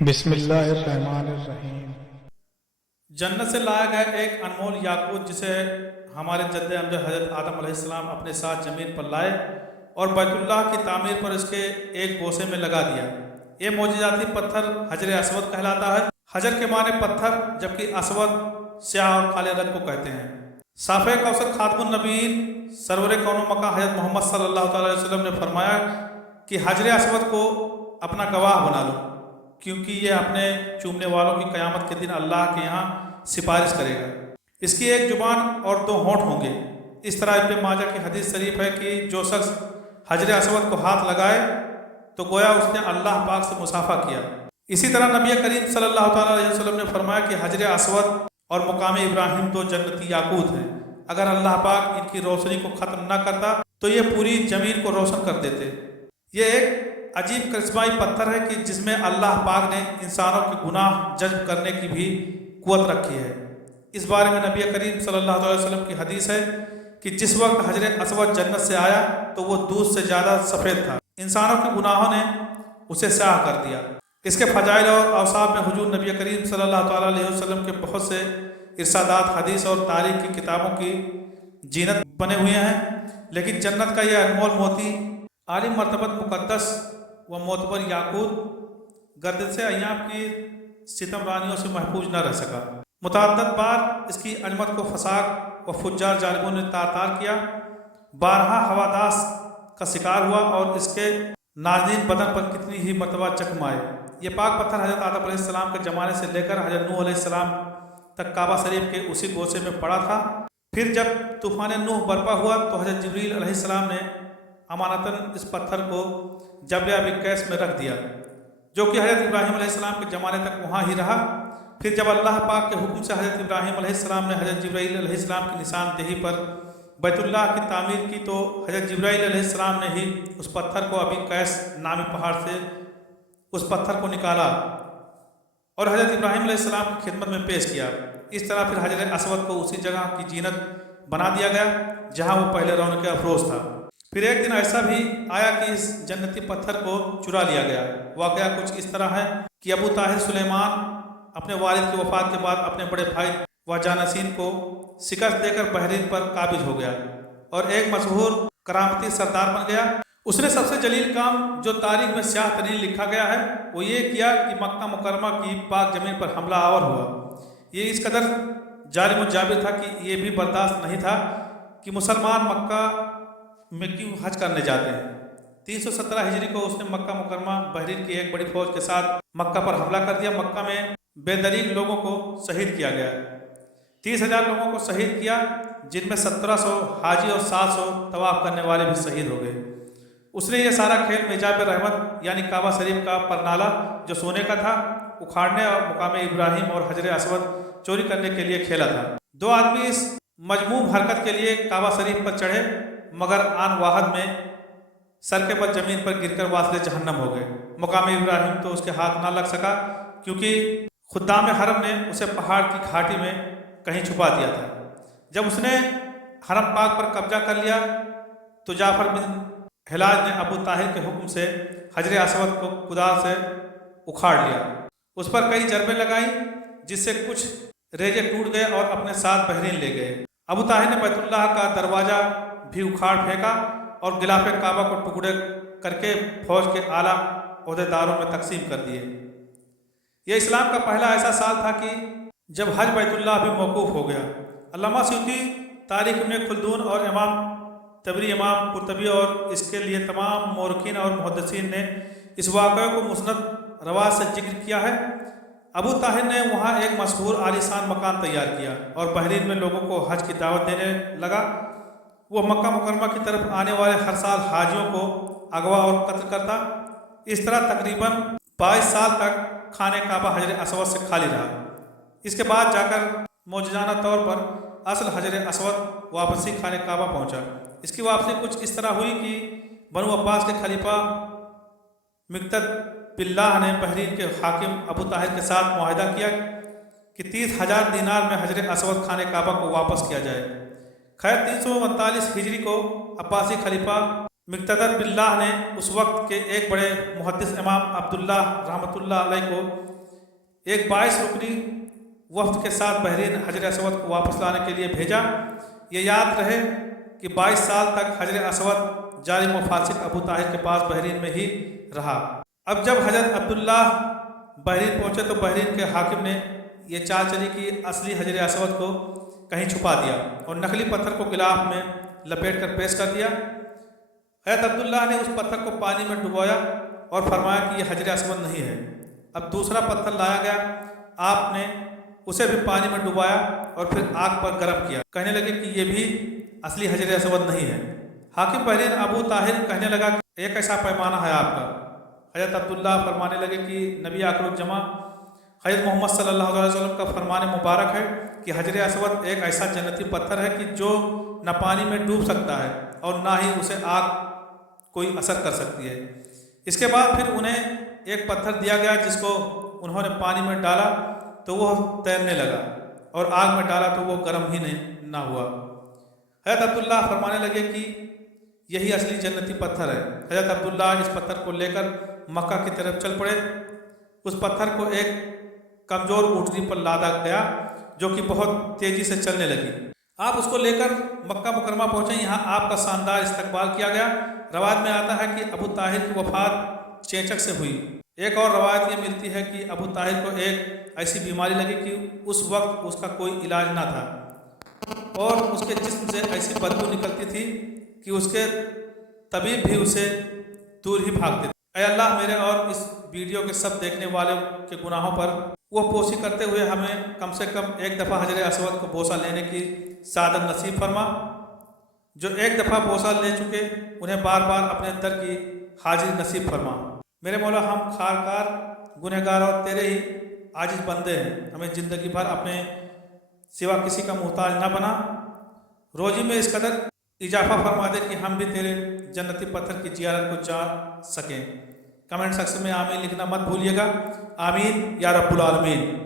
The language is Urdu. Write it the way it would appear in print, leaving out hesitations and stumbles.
بسم اللہ الرحمن الرحیم۔ جنت سے لایا گیا ایک انمول یاقوت جسے ہمارے جد امجد حضرت آدم علیہ السلام اپنے ساتھ زمین پر لائے اور بیت اللہ کی تعمیر پر اس کے ایک بوسے میں لگا دیا۔ یہ معجزاتی پتھر حجر اسود کہلاتا ہے۔ حجر کے معنی پتھر جبکہ اسود سیاہ اور کالے رنگ کو کہتے ہیں۔ صافِ کوثر خاتم النبیین سرور کون و مکان حضرت محمد صلی اللہ تعالی علیہ وسلم نے فرمایا کہ حجر اسود کو اپنا گواہ بنا لو، کیونکہ یہ اپنے چومنے والوں کی قیامت کے دن اللہ کے یہاں سفارش کرے گا۔ اس کی ایک زبان اور دو ہونٹ ہوں گے۔ اس طرح ابن ماجہ کی حدیث شریف ہے کہ جو شخص حجر اسود کو ہاتھ لگائے تو گویا اس نے اللہ پاک سے مصافحہ کیا۔ اسی طرح نبی کریم صلی اللہ تعالیٰ علیہ وسلم نے فرمایا کہ حجر اسود اور مقام ابراہیم دو جنتی یاقوت ہیں۔ اگر اللہ پاک ان کی روشنی کو ختم نہ کرتا تو یہ پوری زمین کو روشن کر دیتے۔ یہ ایک عجیب کرشمائی پتھر ہے کہ جس میں اللہ پاک نے انسانوں کے گناہ جذب کرنے کی بھی قوت رکھی ہے۔ اس بارے میں نبی کریم صلی اللہ علیہ وسلم کی حدیث ہے کہ جس وقت حجر اسود جنت سے آیا تو وہ دودھ سے زیادہ سفید تھا۔ انسانوں کے گناہوں نے اسے سیاہ کر دیا۔ اس کے فضائل اور اوصاف میں حضور نبی کریم صلی اللہ تعالیٰ علیہ وسلم کے بہت سے ارشادات حدیث اور تاریخ کی کتابوں کی زینت بنے ہوئے ہیں، لیکن جنت کا یہ انمول موتی عالی مرتبت مقدس و معتبر یاقوت گردش سے ایام کی ستم رانیوں سے محفوظ نہ رہ سکا۔ متعدد بار اس کی عظمت کو فساق و فجار ظالموں نے تار تار کیا، بارہا ہواداس کا شکار ہوا اور اس کے نازنین بدن پر کتنی ہی مرتبہ زخم آئے۔ یہ پاک پتھر حضرت آدم علیہ السلام کے زمانے سے لے کر حضرت نوح علیہ السلام تک کعبہ شریف کے اسی گوشے میں پڑا تھا۔ پھر جب طوفان نوح برپا ہوا تو حضرت جبریل علیہ السلام نے امانتاً اس پتھر کو جبل ابی قیس میں رکھ دیا، جو کہ حضرت ابراہیم علیہ السلام کے زمانے تک وہاں ہی رہا۔ پھر جب اللہ پاک کے حکم سے حضرت ابراہیم علیہ السلام نے حضرت جبرائیل علیہ السلام کی نشاندہی پر بیت اللہ کی تعمیر کی تو حضرت جبرائیل علیہ السلام نے ہی اس پتھر کو ابی قیس نامی پہاڑ سے اس پتھر کو نکالا اور حضرت ابراہیم علیہ السلام کی خدمت میں پیش کیا۔ اس طرح پھر حجر اسود کو اسی جگہ کی زینت بنا دیا گیا جہاں وہ پہلے رونق افروز تھا۔ پھر ایک دن ایسا بھی آیا کہ اس جنتی پتھر کو چرا لیا گیا۔ واقعہ کچھ اس طرح ہے کہ ابو طاہر سلیمان اپنے والد کی وفات کے بعد اپنے بڑے بھائی و جانشین کو شکست دے کر بحرین پر قابض ہو گیا اور ایک مشہور کرامتی سردار بن گیا۔ اس نے سب سے جلیل کام جو تاریخ میں سیاہ ترین لکھا گیا ہے وہ یہ کیا کہ مکہ مکرمہ کی پاک زمین پر حملہ آور ہوا۔ یہ اس قدر ظالم و جابر تھا کہ یہ بھی برداشت نہیں تھا کہ مسلمان مکہ میں کیوں حج کرنے جاتے ہیں۔ 317 ہجری کو اس نے مکہ مکرمہ بحرین کی ایک بڑی فوج کے ساتھ مکہ پر حملہ کر دیا۔ مکہ میں بے دریغ لوگوں کو شہید کیا گیا۔ 30,000 لوگوں کو شہید کیا، جن میں 1700 حاجی اور 700 طواف کرنے والے بھی شہید ہو گئے۔ اس نے یہ سارا کھیل میجاب رحمت یعنی کعبہ شریف کا پرنالہ جو سونے کا تھا اکھاڑنے اور مقام ابراہیم اور حجر اسود چوری کرنے کے لیے کھیلا تھا۔ دو آدمی اس مذموم حرکت کے لیے کعبہ شریف پر چڑھے، مگر آن واحد میں سر کے بل زمین پر گر کر واصل جہنم ہو گئے۔ مقام ابراہیم تو اس کے ہاتھ نہ لگ سکا کیونکہ خدام حرم نے اسے پہاڑ کی گھاٹی میں کہیں چھپا دیا تھا۔ جب اس نے حرم پاک پر قبضہ کر لیا تو جعفر بن حلاج نے ابو طاہر کے حکم سے حجر اسود کو کدال سے اکھاڑ لیا، اس پر کئی ضربیں لگائیں جس سے کچھ ریزے ٹوٹ گئے اور اپنے ساتھ بحرین لے گئے۔ ابو طاہر نے بیت اللہ کا دروازہ بھی اکھاڑ پھینکا اور غلاف کعبہ کو ٹکڑے کر کے فوج کے اعلیٰ عہدیداروں میں تقسیم کر دیے۔ یہ اسلام کا پہلا ایسا سال تھا کہ جب حج بیت اللہ بھی موقوف ہو گیا۔ علامہ سیوطی تاریخ ابن خلدون اور امام طبری، امام قرطبی اور اس کے لیے تمام مورخین اور محدثین نے اس واقعے کو مسند روایت سے ذکر کیا ہے۔ ابو طاہر نے وہاں ایک مشہور عالیشان مکان تیار کیا اور بحرین میں لوگوں کو حج کی دعوت دینے لگا۔ وہ مکہ مکرمہ کی طرف آنے والے ہر سال حاجیوں کو اغوا اور قتل کرتا۔ اس طرح تقریباً 22 سال تک خانہ کعبہ حجر اسود سے خالی رہا۔ اس کے بعد جا کر معجزانہ طور پر اصل حجر اسود واپسی خانہ کعبہ پہنچا۔ اس کی واپسی کچھ اس طرح ہوئی کہ بنو عباس کے خلیفہ مقتد باللہ نے بحرین کے حاکم ابو طاہر کے ساتھ معاہدہ کیا کہ 30,000 دینار میں حجر اسود خانہ کعبہ کو واپس کیا جائے۔ خیر 339 ہجری کو عباسی خلیفہ مقتدر باللہ نے اس وقت کے ایک بڑے محدث امام عبداللہ رحمۃ اللہ علیہ کو ایک 22 رکنی وفد کے ساتھ بحرین حجر اسود کو واپس لانے کے لیے بھیجا۔ یہ یاد رہے کہ 22 سال تک حجر اسود جارم و فاسق ابو طاہر کے پاس بحرین میں ہی رہا۔ اب جب حضرت عبداللہ بحرین پہنچے تو بحرین کے حاکم نے یہ چال چلی کہ اصلی حجر اسود کو کہیں چھپا دیا اور نقلی پتھر کو غلاف میں لپیٹ کر پیش کر دیا۔ حضرت عبداللہ نے اس پتھر کو پانی میں ڈبویا اور فرمایا کہ یہ حجر اسود نہیں ہے۔ اب دوسرا پتھر لایا گیا، آپ نے اسے بھی پانی میں ڈبویا اور پھر آگ پر گرم کیا۔ کہنے لگے کہ یہ بھی اصلی حجر اسود نہیں ہے۔ حاکم بحرین ابو طاہر کہنے لگا کہ ایک ایسا پیمانہ ہے آپ کا۔ حضرت عبداللہ فرمانے لگے کہ نبی آخر الجماع حضرت محمد صلی اللہ علیہ وسلم کا فرمان مبارک ہے کہ حجر اسود ایک ایسا جنتی پتھر ہے کہ جو نہ پانی میں ڈوب سکتا ہے اور نہ ہی اسے آگ کوئی اثر کر سکتی ہے۔ اس کے بعد پھر انہیں ایک پتھر دیا گیا جس کو انہوں نے پانی میں ڈالا تو وہ تیرنے لگا اور آگ میں ڈالا تو وہ گرم ہی نہ ہوا۔ حضرت عبداللہ فرمانے لگے کہ یہی اصلی جنتی پتھر ہے۔ حضرت عبداللہ اس پتھر کو لے کر مکہ کی طرف چل پڑے۔ اس پتھر کو ایک کمزور اونٹنی پر لادا گیا جو کہ بہت تیزی سے چلنے لگی۔ آپ اس کو لے کر مکہ مکرمہ پہنچے، یہاں آپ کا شاندار استقبال کیا گیا۔ روایت میں آتا ہے کہ ابو طاہر کی وفات چیچک سے ہوئی۔ ایک اور روایت یہ ملتی ہے کہ ابو طاہر کو ایک ایسی بیماری لگی کہ اس وقت اس کا کوئی علاج نہ تھا اور اس کے جسم سے ایسی بدبو نکلتی تھی کہ اس کے طبیب بھی اسے دور ہی بھاگتے تھے۔ اے اللہ، میرے اور اس ویڈیو کے سب دیکھنے والوں کے گناہوں پر وہ پوسی کرتے ہوئے ہمیں کم سے کم ایک دفعہ حجر اسود کو بوسہ لینے کی سعادت نصیب فرما۔ جو ایک دفعہ بوسہ لے چکے انہیں بار بار اپنے در کی حاضری نصیب فرما۔ میرے مولا، ہم خارکار گنہگار اور تیرے ہی عاجز بندے ہیں، ہمیں زندگی بھر اپنے سوا کسی کا محتاج نہ بنا۔ روزی میں اس قدر اضافہ فرما دے کہ ہم بھی تیرے جنتی پتھر کی زیارت کو جا سکیں۔ کمنٹ سیکشن میں آمین لکھنا مت بھولیے گا۔ آمین یا رب العالمین۔